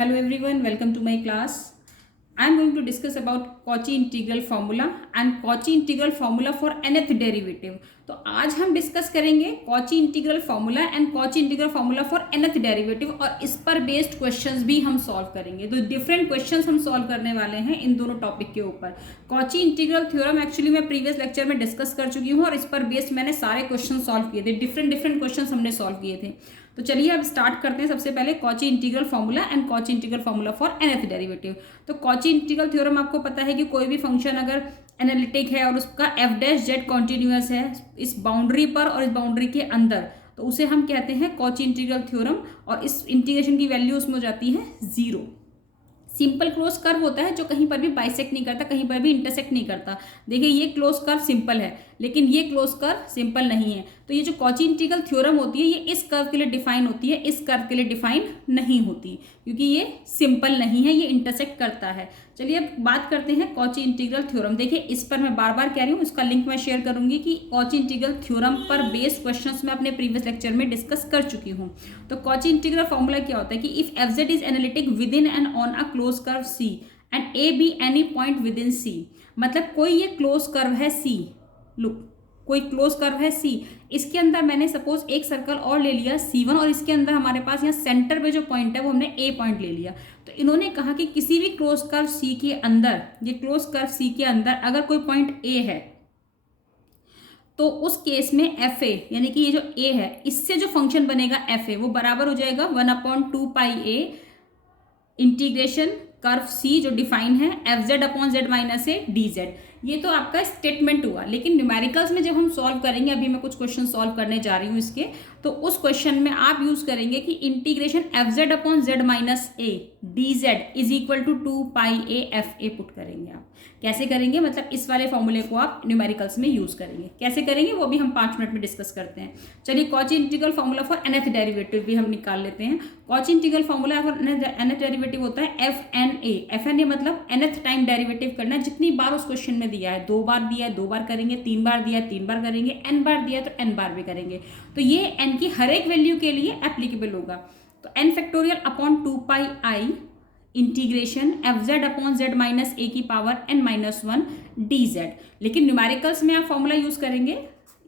Hello everyone, welcome to my class. I am going to discuss about Cauchy integral formula and Cauchy integral formula for nth derivative. तो आज हम discuss करेंगे Cauchy integral formula and Cauchy integral formula for nth derivative और इस पर based questions भी हम solve करेंगे। तो डिफरेंट क्वेश्चंस हम सॉल्व करने वाले हैं इन दोनों टॉपिक के ऊपर। Cauchy इंटीग्रल थ्योरम एक्चुअली मैं प्रीवियस लेक्चर में डिस्कस कर चुकी हूँ और इस पर बेस्ड मैंने सारे क्वेश्चन सॉल्व किए थे, डिफरेंट क्वेश्चन हमने सॉल्व किए थे। तो चलिए अब स्टार्ट करते हैं। सबसे पहले Cauchy integral formula and Cauchy integral formula for nth derivative. तो Cauchy इंटीग्रल थ्योरम आपको पता है कि कोई भी फंक्शन अगर एनालिटिक है और उसका एफ डैश जेड कॉन्टिन्यूअस है इस बाउंड्री पर और इस बाउंड्री के अंदर, तो उसे हम कहते हैं Cauchy इंटीग्रल थ्योरम और इस इंटीग्रेशन की वैल्यू उसमें हो जाती है 0। सिंपल क्लोज कर्व होता है जो कहीं पर भी बाइसेक्ट नहीं करता, कहीं पर भी इंटरसेक्ट नहीं करता। देखिए ये क्लोज कर्व सिंपल है लेकिन ये क्लोज कर्व सिंपल नहीं है। तो ये जो Cauchy इंटीग्रल थ्योरम होती है ये इस कर्व के लिए डिफाइन होती है, इस कर्व के लिए डिफाइन नहीं होती क्योंकि ये सिंपल नहीं है, ये इंटरसेक्ट करता है। चलिए अब बात करते हैं Cauchy इंटीग्रल थ्योरम। देखिए इस पर मैं बार बार कह रही हूँ, इसका लिंक मैं शेयर करूंगी कि Cauchy इंटीग्रल थ्योरम पर बेस्ड क्वेश्चंस मैं अपने प्रीवियस लेक्चर में डिस्कस कर चुकी हूँ। तो Cauchy इंटीग्रल फॉर्मूला क्या होता है कि if F Z is analytic within and on a close curve C and a be any point within C, मतलब कोई ये क्लोज कर्व है सी, लुक कोई क्लोज कर्व है सी, इसके अंदर मैंने सपोज एक सर्कल और ले लिया C1 और इसके अंदर हमारे पास यहाँ सेंटर पे जो पॉइंट है वो हमने ए पॉइंट ले लिया। तो इन्होंने कहा कि किसी भी क्लोज कर्व सी के अंदर, ये क्लोज कर्व सी के अंदर अगर कोई पॉइंट ए है तो उस केस में एफ ए यानी कि ये जो ए है इससे जो फंक्शन बनेगा एफ ए वो बराबर हो जाएगा 1/2 पाई ए इंटीग्रेशन कर्व सी जो डिफाइन है F Z upon Z minus A D Z. ये तो आपका स्टेटमेंट हुआ, लेकिन न्यूमेरिकल्स में जब हम सॉल्व करेंगे, अभी मैं कुछ क्वेश्चन सॉल्व करने जा रही हूँ इसके, तो उस क्वेश्चन में आप यूज करेंगे कि integration F Z upon Z minus A D Z is equal to 2 pi A F A put करेंगे। आप कैसे करेंगे, मतलब इस वाले फॉर्मूले को आप न्यूमेरिकल्स में यूज करेंगे। कैसे करेंगे वो भी हम 5 मिनट में डिस्कस करते हैं। चलिए Cauchy integral formula for nth derivative भी हम निकाल लेते हैं। Cauchy integral formula for nth derivative होता है F N A. F N A मतलब nth टाइम डेरिवेटिव करना, जितनी बार उस क्वेश्चन में दिया है, 2 बार दिया है 2 बार करेंगे, 3 बार दिया है 3 बार करेंगे, n बार दिया है तो n बार भी करेंगे। तो ये n की हर एक वैल्यू के लिए एप्लीकेबल होगा। तो n factorial upon 2 pi I integration F Z upon Z minus A की power n minus 1 D Z. लेकिन न्यूमेरिकल्स में आप फॉर्मूला यूज करेंगे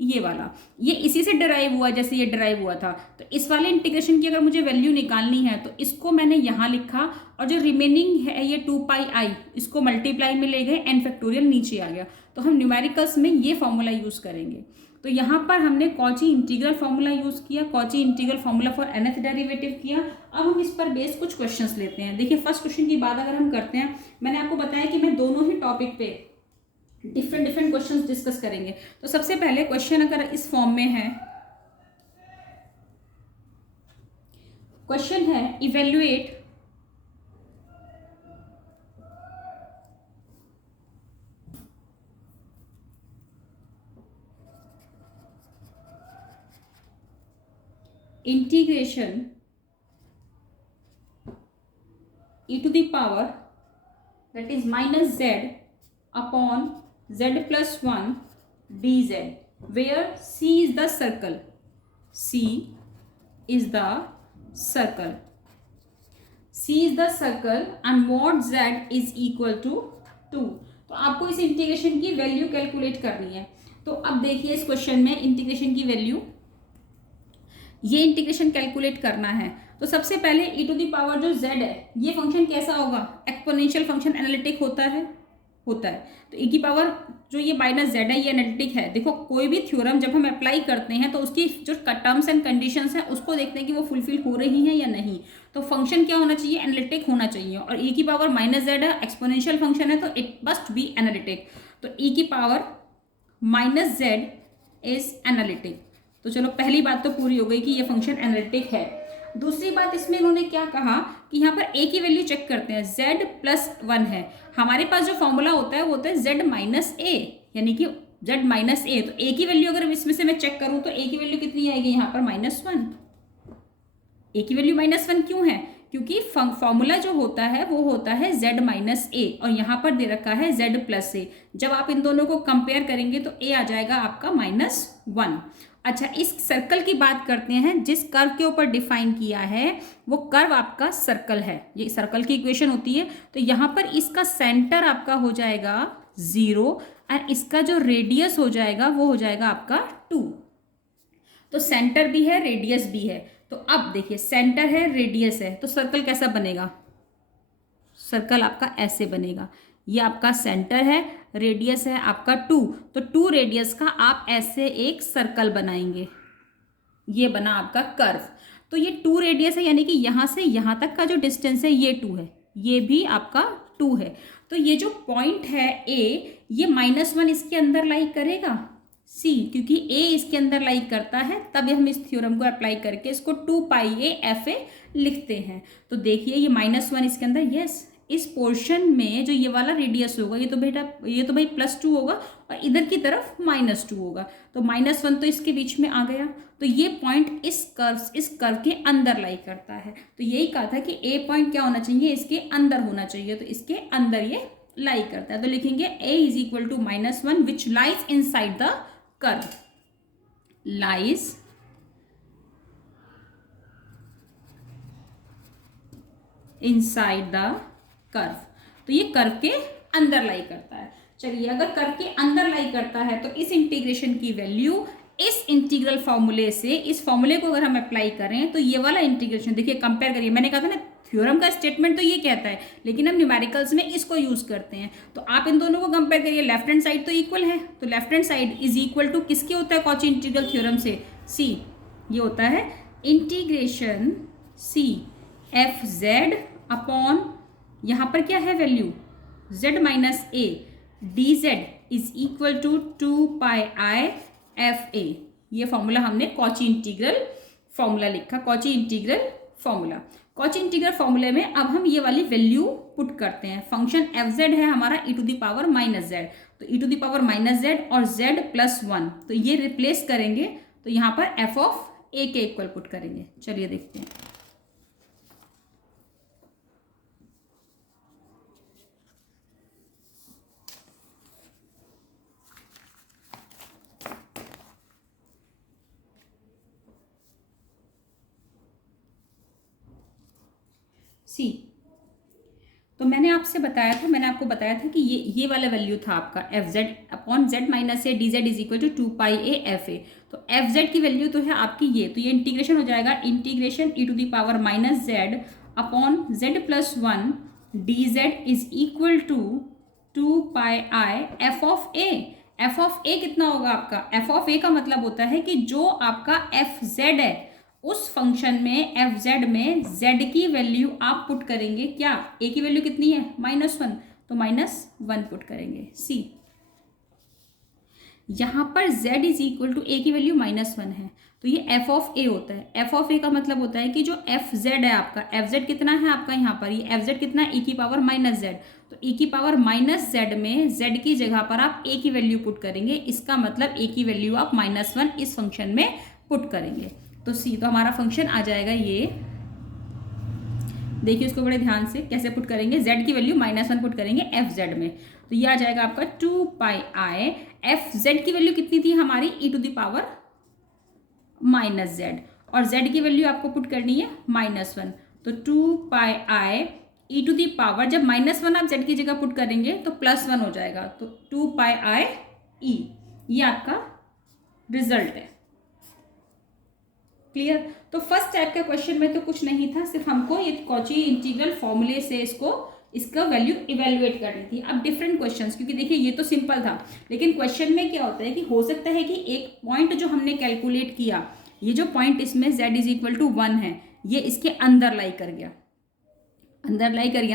ये वाला, ये इसी से डिराइव हुआ जैसे ये डिराइव हुआ था। तो इस वाले इंटीग्रेशन की अगर मुझे वैल्यू निकालनी है तो इसको मैंने यहाँ लिखा और जो रिमेनिंग है ये 2 पाई आई इसको मल्टीप्लाई में ले गए, n फैक्टोरियल नीचे आ गया। तो हम न्यूमेरिकल्स में ये फॉर्मूला यूज करेंगे। तो यहाँ पर हमने Cauchy इंटीग्रल फॉर्मूला यूज किया, Cauchy integral formula for nth derivative किया। अब हम इस पर बेस्ड कुछ क्वेश्चंस लेते हैं। देखिए फर्स्ट क्वेश्चन की बात अगर हम करते हैं, मैंने आपको बताया कि मैं दोनों ही टॉपिक पे डिफरेंट क्वेश्चंस डिस्कस करेंगे। तो सबसे पहले क्वेश्चन अगर इस फॉर्म में है, क्वेश्चन है evaluate integration e to the power that is minus z upon z plus 1 dz where c is the circle, c is the circle, c is the circle and mod z is equal to 2। तो आपको इस integration की value calculate करनी है। तो अब देखिए इस क्वेश्चन में इंटीग्रेशन की वैल्यू, ये इंटीग्रेशन कैलकुलेट करना है। तो सबसे पहले e टू दी पावर जो z है ये फंक्शन कैसा होगा, एक्सपोनेंशियल फंक्शन एनालिटिक होता है। तो e की पावर जो ये माइनस z है ये एनालिटिक है। देखो कोई भी थ्योरम जब हम अप्लाई करते हैं तो उसकी जो टर्म्स एंड कंडीशंस हैं उसको देखते हैं कि वो फुलफिल हो रही हैं या नहीं। तो फंक्शन क्या होना चाहिए, एनालिटिक होना चाहिए। और e की पावर माइनस z है, एक्सपोनेंशियल फंक्शन है तो इट मस्ट बी एनालिटिक। तो e की power minus z is analytic. तो चलो पहली बात तो पूरी हो गई कि ये फंक्शन एनालिटिक है। दूसरी बात इसमें इन्होंने क्या कहा कि यहाँ पर a की वैल्यू चेक करते हैं, z प्लस 1 है। हमारे पास जो फॉर्मूला होता है वो होता है z माइनस ए, यानी कि z माइनस ए। तो a की वैल्यू अगर इसमें से मैं चेक करूँ तो a की वैल्यू कितनी आएगी यहाँ पर -1। a की वैल्यू -1 क्यों है, क्योंकि फॉर्मूला जो होता है वो होता है z माइनस ए और यहाँ पर दे रखा है z प्लस ए। जब आप इन दोनों को कंपेयर करेंगे तो a आ जाएगा आपका -1। अच्छा, इस सर्कल की बात करते हैं। जिस कर्व के ऊपर डिफाइन किया है वो कर्व आपका सर्कल है। ये सर्कल की इक्वेशन होती है। तो यहाँ पर इसका सेंटर आपका हो जाएगा 0 और इसका जो रेडियस हो जाएगा वो हो जाएगा आपका 2। तो सेंटर भी है, रेडियस भी है। तो अब देखिए, सेंटर है, रेडियस है, तो सर्कल कैसा बनेगा? सर्कल आपका ऐसे बनेगा। ये आपका सेंटर है, रेडियस है आपका 2, तो 2 रेडियस का आप ऐसे एक सर्कल बनाएंगे। ये बना आपका कर्व। तो ये 2 रेडियस है, यानी कि यहाँ से यहाँ तक का जो डिस्टेंस है ये 2 है, ये भी आपका 2 है। तो ये जो पॉइंट है ए, ये -1 इसके अंदर लाई करेगा सी, क्योंकि ए इसके अंदर लाई करता है, तब हम इस थ्योरम को अप्लाई करके इसको 2πa/fa लिखते हैं। तो देखिए ये -1 इसके अंदर, यस, इस पोर्शन में जो ये वाला रेडियस होगा ये तो बेटा, ये तो भाई +2 होगा और इधर की तरफ -2 होगा, तो -1 तो इसके बीच में आ गया। तो ये पॉइंट इस कर्व के अंदर लाई करता है। तो यही कहा था कि ए पॉइंट क्या होना चाहिए, इसके अंदर होना चाहिए, तो इसके अंदर ये लाई करता है। तो लिखेंगे a = -1 which lies inside the curve, lies inside the curve. तो ये कर्व के अंदर लाई करता है। चलिए, अगर कर्व के अंदर लाई करता है तो इस इंटीग्रेशन की वैल्यू इस इंटीग्रल फॉर्मूले से, इस फॉर्मूले को अगर हम अप्लाई करें तो ये वाला इंटीग्रेशन, देखिए कंपेयर करिए, मैंने कहा था ना थ्योरम का स्टेटमेंट तो ये कहता है, लेकिन हम न्यूमेरिकल्स में इसको यूज करते हैं। तो आप इन दोनों को कंपेयर करिए, लेफ्ट हैंड साइड तो इक्वल है, तो left hand side is equal to किसके होता है कॉची इंटीग्रल थ्योरम से? सी। ये होता है integration C F Z upon, यहाँ पर क्या है value, z - a dz is equal to 2πi/fa। ये फॉर्मूला हमने कॉची इंटीग्रल फॉर्मूला लिखा, Cauchy integral formula. Cauchy integral फॉर्मूले में अब हम ये वाली वैल्यू पुट करते हैं। फंक्शन एफ जेड है हमारा e⁻⁻z, तो e⁻⁻z और z+1, तो ये रिप्लेस करेंगे, तो यहाँ पर f(a) के इक्वल पुट करेंगे। चलिए देखते हैं। सी, तो मैंने आपको बताया था कि ये वाला वैल्यू था आपका f(z/z - a dz is equal to 2πa/fa)। तो f(z) की वैल्यू तो है आपकी ये, तो ये इंटीग्रेशन हो जाएगा, integration e⁻⁻z upon z+1 dz is equal to 2πi/f(a). f(a) कितना होगा आपका? f(a) का मतलब होता है कि जो आपका fz है उस फंक्शन में fz में z की वैल्यू आप पुट करेंगे, क्या a की वैल्यू कितनी है? -1, तो -1 पुट करेंगे। सी, यहाँ पर z is equal to a की वैल्यू -1 है, तो ये f(a) होता है। f(a) का मतलब होता है कि जो fz है आपका, fz कितना है आपका यहाँ पर, ये fz कितना है? e⁻⁻z, तो e⁻⁻z में z की जगह पर आप a की वैल्यू पुट करेंगे, इसका मतलब a की वैल्यू आप -1 इस फंक्शन में पुट करेंगे। तो सी, तो हमारा फंक्शन आ जाएगा ये, देखिए उसको बड़े ध्यान से कैसे पुट करेंगे, z की वैल्यू -1 पुट करेंगे fz में, तो ये आ जाएगा आपका 2πi। fz की वैल्यू कितनी थी हमारी? e⁻⁻z, और z की वैल्यू आपको पुट करनी है -1, तो 2πi e⁻, जब -1 आप z की जगह पुट करेंगे तो +1 हो जाएगा, तो 2πi/e, ये आपका रिजल्ट है। क्लियर? तो फर्स्ट टाइप के क्वेश्चन में तो कुछ नहीं था, सिर्फ हमको ये कॉची इंटीग्रल फॉर्मूले से इसका वैल्यू इवेल्युएट करनी थी। अब डिफरेंट क्वेश्चंस, क्योंकि देखिए ये तो सिंपल था, लेकिन क्वेश्चन में क्या होता है कि हो सकता है कि एक पॉइंट जो हमने कैलकुलेट किया, ये जो पॉइंट इसमें z = 1 है, ये इसके अंदर लाई कर गया,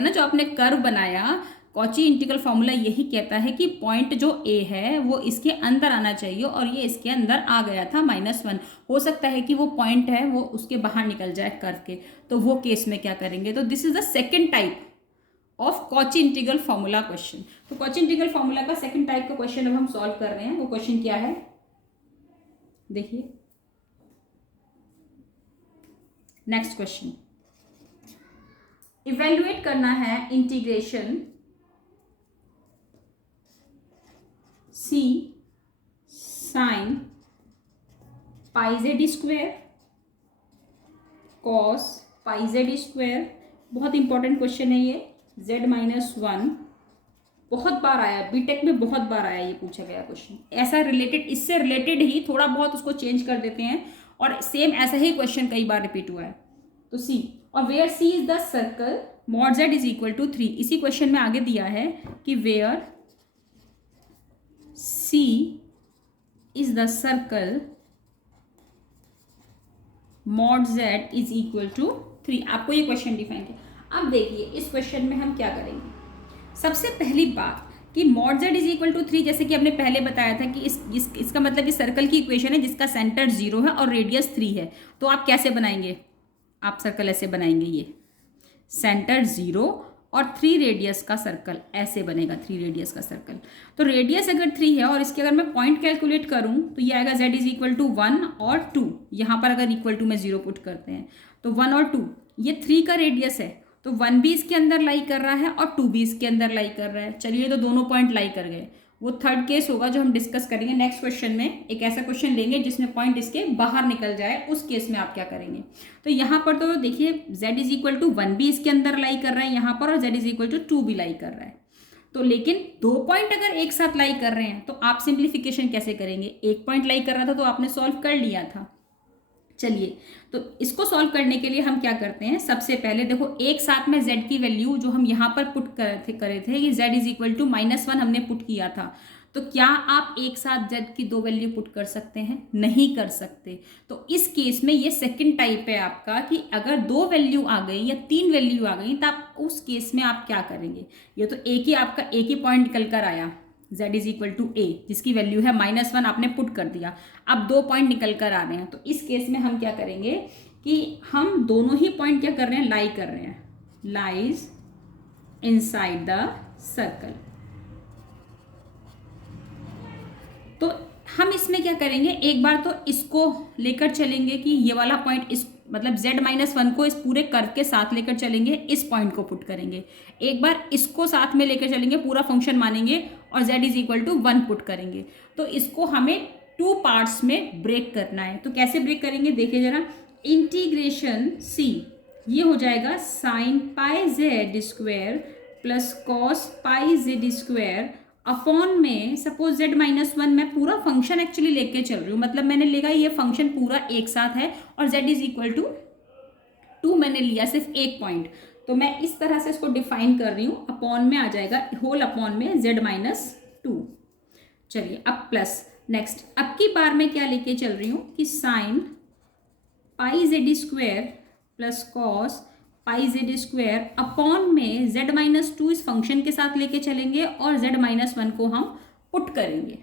ना, जो आपने कर्व बनाया। कॉची इंटीग्रल फॉर्मूला यही कहता है कि पॉइंट जो a है वो इसके अंदर आना चाहिए, और ये इसके अंदर आ गया था -1। हो सकता है कि वो पॉइंट है वो उसके बाहर निकल जाए कर्व के, तो वो केस में क्या करेंगे? तो this is the second type of Cauchy integral formula question. तो कॉची इंटीग्रल फॉर्मूला का सेकेंड टाइप का क्वेश्चन अब हम सॉल्व कर रहे हैं। वो क्वेश्चन क्या है देखिए, नेक्स्ट क्वेश्चन, इवेल्युएट करना है integration c sin pi Z square cos pi Z square, बहुत इंपॉर्टेंट क्वेश्चन है ये, जेड माइनस वन, बहुत बार आया बीटेक में, बहुत बार आया ये पूछा गया क्वेश्चन। ऐसा रिलेटेड, इससे रिलेटेड ही थोड़ा बहुत उसको चेंज कर देते हैं और सेम ऐसा ही क्वेश्चन कई बार रिपीट हुआ है। तो सी, और where C is the circle mod Z is equal to 3, इसी क्वेश्चन में आगे दिया है कि where C is the circle mod Z is equal to 3, आपको ये क्वेश्चन डिफाइन किया। अब देखिए इस क्वेश्चन में हम क्या करेंगे। सबसे पहली बात कि mod Z is equal to 3, जैसे कि हमने पहले बताया था कि इसका मतलब कि सर्कल की इक्वेशन है जिसका सेंटर 0 है और रेडियस 3 है। तो आप कैसे बनाएंगे, आप सर्कल ऐसे बनाएंगे, ये सेंटर 0 और 3 रेडियस का सर्कल ऐसे बनेगा, 3 रेडियस का सर्कल। तो रेडियस अगर 3 है और इसके अगर मैं पॉइंट कैलकुलेट करूं तो ये आएगा z इज इक्वल टू 1 और 2, यहाँ पर अगर इक्वल टू में 0 पुट करते हैं तो 1 और 2, ये 3 का रेडियस है तो 1 भी इसके अंदर लाई कर रहा है और 2 भी इसके अंदर लाई कर रहा है। चलिए तो दोनों पॉइंट लाई कर गए। वो थर्ड केस होगा जो हम डिस्कस करेंगे नेक्स्ट क्वेश्चन में। एक ऐसा क्वेश्चन लेंगे जिसमें पॉइंट इसके बाहर निकल जाए, उस केस में आप क्या करेंगे। तो यहाँ पर तो देखिए z इज इक्वल टू 1 भी इसके अंदर लाई कर रहा है यहाँ पर, और z इज इक्वल टू 2 भी लाई कर रहा है। तो लेकिन 2 पॉइंट अगर एक साथ लाई कर रहे हैं तो आप सिंप्लीफिकेशन कैसे करेंगे। एक पॉइंट लाई कर रहा था तो आपने सॉल्व कर लिया था। चलिए तो इसको सॉल्व करने के लिए हम क्या करते हैं, सबसे पहले देखो एक साथ में z की वैल्यू जो हम यहाँ पर पुट करे थे कि z इज इक्वल टू -1 हमने पुट किया था, तो क्या आप एक साथ z की 2 वैल्यू पुट कर सकते हैं, नहीं कर सकते। तो इस केस में ये सेकंड टाइप है आपका कि अगर 2 वैल्यू आ गई या 3 वैल्यू आ गई तो आप उस केस में आप क्या करेंगे। ये तो एक ही पॉइंट निकल कर आया z is equal to a, जिसकी वैल्यू है -1 आपने पुट कर दिया। अब 2 पॉइंट निकल कर आ रहे हैं तो इस केस में हम क्या करेंगे कि हम दोनों ही पॉइंट क्या कर रहे हैं, लाई कर रहे हैं, लाइज इनसाइड द सर्कल। तो हम इसमें क्या करेंगे, एक बार तो इसको लेकर चलेंगे कि ये वाला पॉइंट इस मतलब z-1 को इस पूरे कर्व के साथ लेकर चलेंगे, इस पॉइंट को पुट करेंगे। एक बार इसको साथ में लेकर चलेंगे, पूरा फंक्शन मानेंगे और z is equal to 1 put करेंगे। तो इसको हमें 2 पार्ट्स में ब्रेक करना है। तो कैसे ब्रेक करेंगे देखिए जरा, इंटीग्रेशन c ये हो जाएगा sine pi Z square plus cos pi Z square upon में सपोज z-1 मैं पूरा फंक्शन एक्चुअली लेके चल रही हूँ, मतलब मैंने लेगा ये फंक्शन पूरा एक साथ है और z इज इक्वल टू 2 मैंने लिया सिर्फ एक पॉइंट। तो मैं इस तरह से इसको डिफाइन कर रही हूँ, अपॉन में आ जाएगा होल अपॉन में z-2। चलिए अब प्लस नेक्स्ट, अब की बार मैं क्या लेके चल रही हूँ कि sine pi Z square plus cos pi Z square upon में z-2 इस फंक्शन के साथ लेके चलेंगे और z-1 को हम पुट करेंगे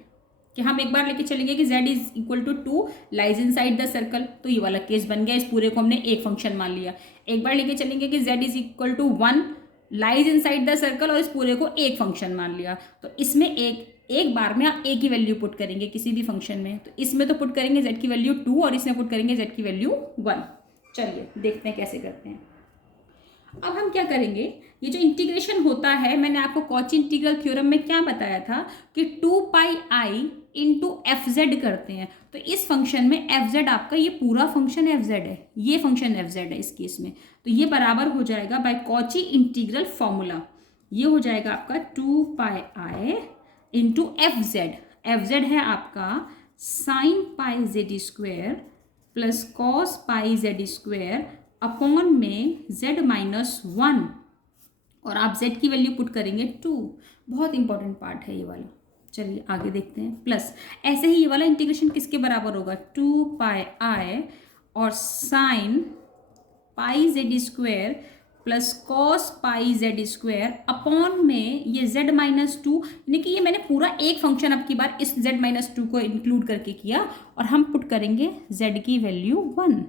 कि हम एक बार लेके चलेंगे कि z is equal to 2 lies inside the circle. तो ये वाला केस बन गया, इस पूरे को हमने एक फंक्शन मान लिया। एक बार लेके चलेंगे कि z is equal to 1 lies inside the circle और इस पूरे को एक फंक्शन मान लिया। तो इसमें एक बार में आप एक ही वैल्यू पुट करेंगे किसी भी फंक्शन में। तो इसमें तो पुट करेंगे z की वैल्यू 2 और इसमें पुट करेंगे z की वैल्यू 1। चलिए देखते हैं कैसे करते हैं। अब हम क्या करेंगे, ये जो इंटीग्रेशन होता है मैंने आपको कॉची इंटीग्रल थ्योरम में क्या बताया था कि 2 पाई आई इंटू एफ जेड करते हैं। तो इस फंक्शन में एफ जेड आपका ये पूरा फंक्शन एफ जेड है, ये फंक्शन एफ जेड है इस केस में। तो ये बराबर हो जाएगा बाय कॉची इंटीग्रल फॉर्मूला, ये हो जाएगा आपका 2 पाई आई इंटू एफ जेड है आपका sine pi Z square plus cos pi Z square upon में z-1 और आप z की वैल्यू पुट करेंगे 2। बहुत इंपॉर्टेंट पार्ट है ये वाला। चलिए आगे देखते हैं। प्लस ऐसे ही ये वाला इंटीग्रेशन किसके बराबर होगा, 2 पाई आई और sine pi Z square plus cos pi Z square upon में ये z-2, यानी कि ये मैंने पूरा एक फंक्शन अब की बार इस z-2 को इंक्लूड करके किया और हम पुट करेंगे z की वैल्यू 1,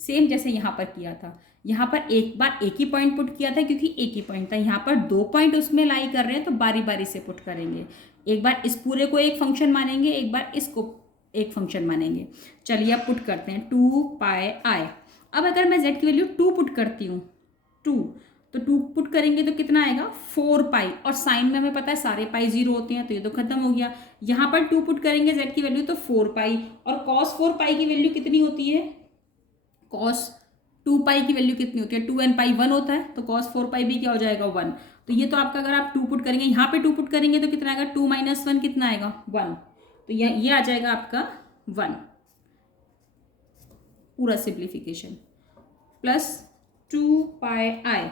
सेम जैसे यहाँ पर किया था। यहाँ पर एक बार एक ही पॉइंट पुट किया था क्योंकि एक ही पॉइंट था, यहाँ पर 2 पॉइंट उसमें लाई कर रहे हैं तो बारी बारी से पुट करेंगे। एक बार इस पूरे को एक फंक्शन मानेंगे, एक बार इसको एक फंक्शन मानेंगे। चलिए अब पुट करते हैं 2 पाई आई। अब अगर मैं z की वैल्यू 2 पुट करती हूँ 2, तो 2 पुट करेंगे तो कितना आएगा 4 पाई, और साइन में हमें पता है सारे पाई 0 होते हैं, तो ये तो खत्म हो गया। यहाँ पर 2 पुट करेंगे z की वैल्यू तो 4 पाई, और cos 4 पाई की वैल्यू कितनी होती है, cos 2 पाई की वैल्यू कितनी होती है, 2n पाई 1 होता है, तो cos 4 पाई भी क्या हो जाएगा 1। तो ये तो आपका अगर आप 2 पुट करेंगे, यहाँ पे 2 पुट करेंगे तो कितना आएगा 2 - 1 कितना आएगा 1, तो ये आ जाएगा आपका 1 पूरा सिंप्लीफिकेशन प्लस 2 पाई आई।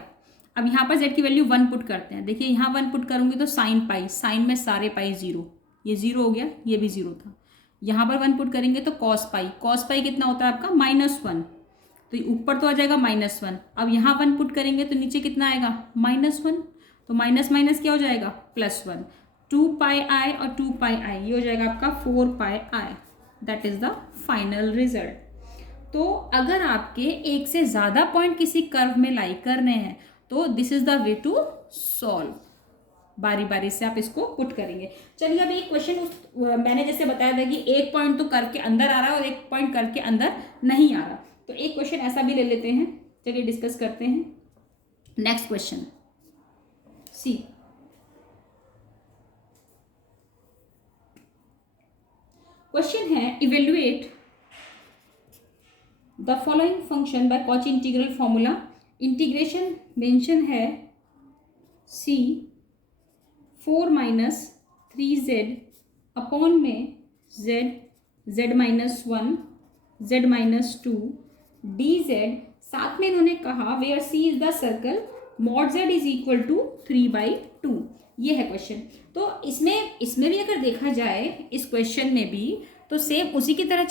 अब यहाँ पर z की वैल्यू 1 पुट करते हैं। देखिए यहाँ 1 पुट करूँगी तो साइन पाई, साइन में सारे पाई 0, ये 0 हो गया, ये भी 0 था। यहाँ पर 1 पुट करेंगे तो कॉस पाई, कॉस पाई कितना होता है आपका -1, तो ऊपर तो आ जाएगा -1। अब यहाँ 1 पुट करेंगे तो नीचे कितना आएगा -1, तो माइनस माइनस क्या हो जाएगा +1। 2 पाई आई और 2 पाई आई, ये हो जाएगा आपका 4 pi I. That is the final result. तो अगर आपके एक से ज़्यादा पॉइंट किसी कर्व में लाई करने हैं तो this is the way to solve. बारी बारी से आप इसको पुट करेंगे। चलिए अब एक क्वेश्चन मैंने जैसे बताया था कि एक पॉइंट तो कर्व के अंदर आ रहा है और एक पॉइंट कर्व के अंदर नहीं आ रहा, तो एक क्वेश्चन ऐसा भी ले लेते हैं। चलिए डिस्कस करते हैं। नेक्स्ट क्वेश्चन सी, क्वेश्चन है evaluate the following function by Cauchy integral formula. Integration mention है c 4 - 3z अपॉन में z, z -1, z -2 dz। साथ में इन्होंने कहा where c is the circle mod z is equal to 3/2। ये है क्वेश्चन। तो इसमें भी अगर देखा जाए इस क्वेश्चन में भी तो सेम उसी की तरह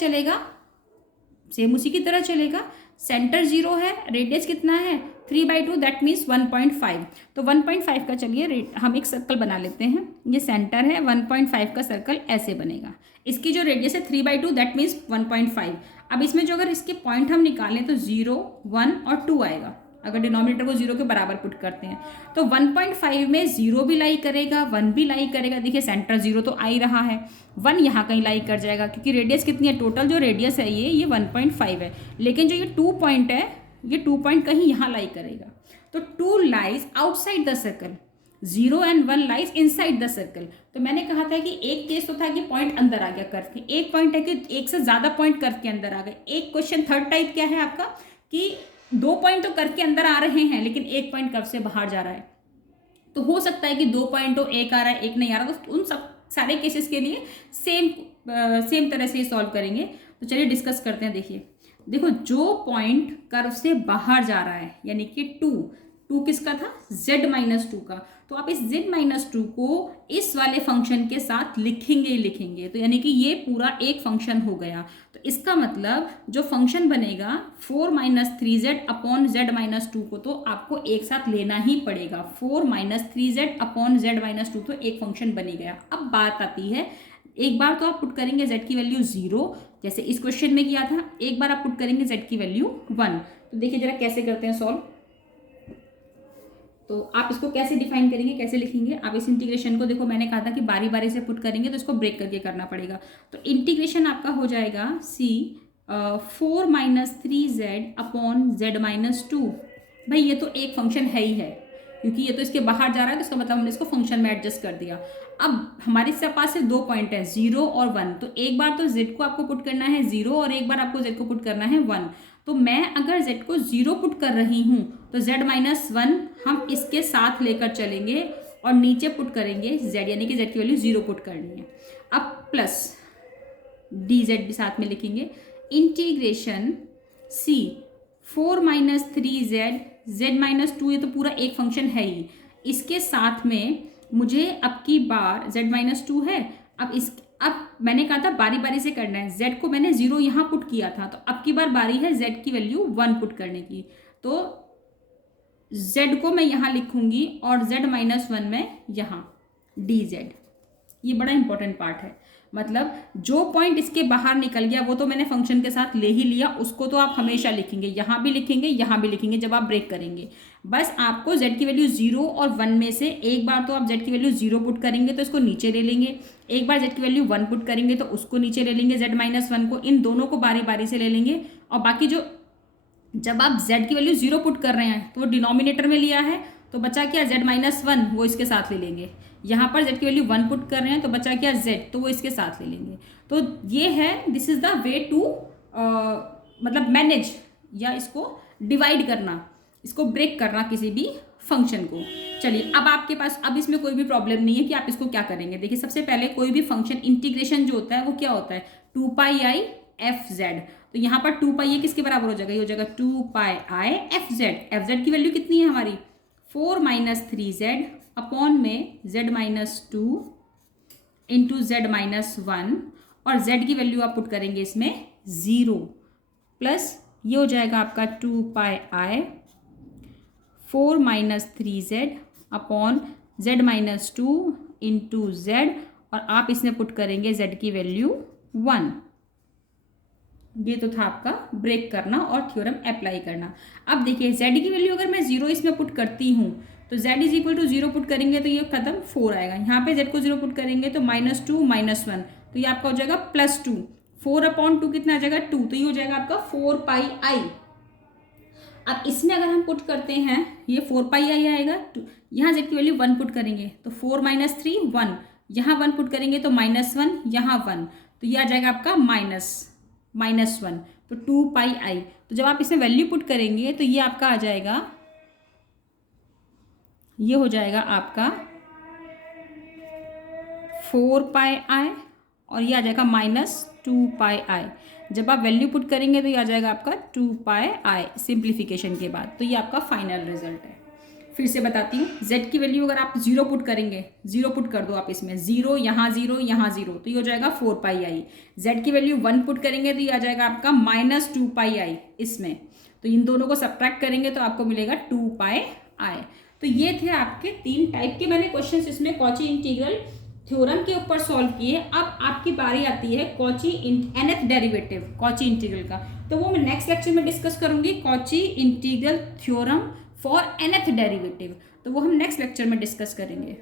चलेगा, सेंटर 0 है, रेडियस कितना है 3/2, दैट मीन्स 1.5। तो 1.5 का चलिए हम एक सर्कल बना लेते हैं। ये सेंटर है, 1.5 का सर्कल ऐसे बनेगा। इसकी जो रेडियस है 3/2, दैट मीन्स 1.5। अब इसमें जो अगर इसके पॉइंट हम निकालें तो 0, 1 और 2 आएगा। अगर डिनोमिनेटर को 0 के बराबर पुट करते हैं तो 1.5 में 0 भी लाई करेगा, 1 भी लाई करेगा। देखिए सेंटर 0 तो आ ही रहा है, 1 यहाँ कहीं लाई कर जाएगा क्योंकि रेडियस कितनी है, टोटल जो रेडियस है ये 1.5 है, लेकिन जो ये 2 पॉइंट है, ये 2 पॉइंट कहीं यहाँ लाई करेगा। तो 2 lies outside the circle, 0 and 1 lies inside the circle. तो मैंने कहा था कि एक केस तो था कि पॉइंट अंदर आ गया कर्व के, एक पॉइंट है कि एक से ज़्यादा पॉइंट कर्व के अंदर आ गए। एक क्वेश्चन थर्ड टाइप क्या है आपका कि 2 पॉइंट तो कर्व के अंदर आ रहे हैं लेकिन एक पॉइंट कर्व से बाहर जा रहा है। तो हो सकता है कि 2 पॉइंट तो एक आ रहा है एक नहीं आ रहा, तो उन सब सारे केसेस के लिए सेम तरह से सॉल्व करेंगे। तो चलिए डिस्कस करते हैं। देखो जो पॉइंट कर्व से बाहर जा रहा है यानी कि 2 किसका था, z -2 का, तो आप इस z -2 को इस वाले फंक्शन के साथ लिखेंगे। तो यानी कि ये पूरा एक फंक्शन हो गया। तो इसका मतलब जो फंक्शन बनेगा 4 - 3z अपॉन z -2 को तो आपको एक साथ लेना ही पड़ेगा। 4 - 3z अपॉन z -2 तो एक फंक्शन बनी गया। अब बात आती है, एक बार तो आप पुट करेंगे z की वैल्यू 0 जैसे इस क्वेश्चन में किया था, एक बार आप पुट करेंगे z की वैल्यू 1। तो देखिए जरा कैसे करते हैं सॉल्व। तो आप इसको कैसे डिफाइन करेंगे, कैसे लिखेंगे। आप इस इंटीग्रेशन को देखो, मैंने कहा था कि बारी बारी से पुट करेंगे तो इसको ब्रेक करके करना पड़ेगा। तो इंटीग्रेशन आपका हो जाएगा c 4 - 3z अपॉन z -2। भाई ये तो एक फंक्शन है ही है क्योंकि ये तो इसके बाहर जा रहा है, तो इसका मतलब हमने इसको फंक्शन में एडजस्ट कर दिया। अब हमारे पास से 2 पॉइंट है 0 और 1, तो एक बार तो z को आपको पुट करना है 0 और एक बार आपको z को पुट करना है 1। तो मैं अगर z को 0 पुट कर रही हूँ तो z -1 हम इसके साथ लेकर चलेंगे और नीचे पुट करेंगे z, यानी कि z की वैल्यू 0 पुट करनी है। अब प्लस dz भी साथ में लिखेंगे। इंटीग्रेशन c 4 - 3z z -2, ये तो पूरा एक फंक्शन है ही, इसके साथ में मुझे अब की बार z -2 है। अब मैंने कहा था बारी बारी से करना है, z को मैंने 0 यहाँ पुट किया था, तो अब की बार बारी है z की वैल्यू 1 पुट करने की। तो z को मैं यहाँ लिखूंगी और z -1 में यहाँ dz। ये बड़ा इंपॉर्टेंट पार्ट है, मतलब जो पॉइंट इसके बाहर निकल गया वो तो मैंने फंक्शन के साथ ले ही लिया, उसको तो आप हमेशा लिखेंगे, यहाँ भी लिखेंगे, यहाँ भी लिखेंगे जब आप ब्रेक करेंगे। बस आपको z की वैल्यू 0 और 1 में से एक बार तो आप z की वैल्यू 0 पुट करेंगे तो इसको नीचे ले लेंगे, एक बार z की वैल्यू 1 पुट करेंगे तो उसको नीचे ले लेंगे, z -1 को, इन दोनों को बारी बारी से ले लेंगे और बाकी जो जब आप z की वैल्यू 0 पुट कर रहे हैं तो वो डिनोमिनेटर में लिया है, तो बचा क्या z-1, वो इसके साथ ले लेंगे। यहाँ पर z की वैल्यू 1 पुट कर रहे हैं तो बचा क्या z, तो वो इसके साथ ले लेंगे। तो ये है, this is the way to मतलब मैनेज या इसको डिवाइड करना, इसको ब्रेक करना किसी भी फंक्शन को। चलिए अब आपके पास अब इसमें कोई भी प्रॉब्लम नहीं है कि आप इसको क्या करेंगे। देखिए सबसे पहले कोई भी फंक्शन इंटीग्रेशन जो होता है वो क्या होता है, 2πi f(z). तो यहाँ पर 2π ये किसके बराबर हो जाएगा, ये हो जाएगा 2πi f(z). की वैल्यू कितनी है हमारी 4 - 3z अपॉन में z-2 इंटू z-1, और z की वैल्यू आप पुट करेंगे इसमें 0 प्लस ये हो जाएगा आपका 2πi 4 - 3z upon z-2 into z, और आप इसमें पुट करेंगे z की वैल्यू 1। ये तो था आपका ब्रेक करना और थ्योरम अप्लाई करना। अब देखिए z की वैल्यू अगर मैं 0 इसमें पुट करती हूँ तो z = 0 पुट करेंगे तो ये खत्म 4 आएगा। यहाँ पे z को 0 पुट करेंगे तो -2 -1, तो ये आपका हो जाएगा +2। 4/2 कितना आ जाएगा 2, तो ये हो जाएगा आपका 4πi। अब इसमें अगर हम पुट करते हैं ये 4πi आएगा, यहाँ z की वैल्यू 1 पुट करेंगे तो 4 - 3 1, यहाँ 1 पुट करेंगे तो -1, यहाँ 1, तो ये आ जाएगा आपका -1, तो 2πi। तो जब आप इसमें वैल्यू पुट करेंगे तो ये आपका आ जाएगा, ये हो जाएगा आपका 4πi और ये आ जाएगा -2πi। जब आप वैल्यू पुट करेंगे तो ये आ जाएगा आपका 2πi सिंप्लीफिकेशन के बाद। तो ये आपका फाइनल रिजल्ट है। फिर से बताती हूँ, z की वैल्यू अगर आप 0 पुट करेंगे, 0 पुट कर दो आप इसमें, 0 यहाँ 0 यहाँ 0, तो ये हो जाएगा 4πi। z की वैल्यू 1 पुट करेंगे तो ये आ जाएगा आपका -2πi इसमें, तो इन दोनों को सब्ट्रैक्ट करेंगे तो आपको मिलेगा 2πi। तो ये थे आपके 3 टाइप के मैंने क्वेश्चन इसमें कॉची इंटीग्रल थ्योरम के ऊपर सॉल्व किए। अब आपकी बारी आती है Cauchy nth derivative Cauchy integral का, तो वो मैं नेक्स्ट लेक्चर में डिस्कस करूंगी, Cauchy integral theorem for nth derivative, तो वो हम नेक्स्ट लेक्चर में डिस्कस करेंगे।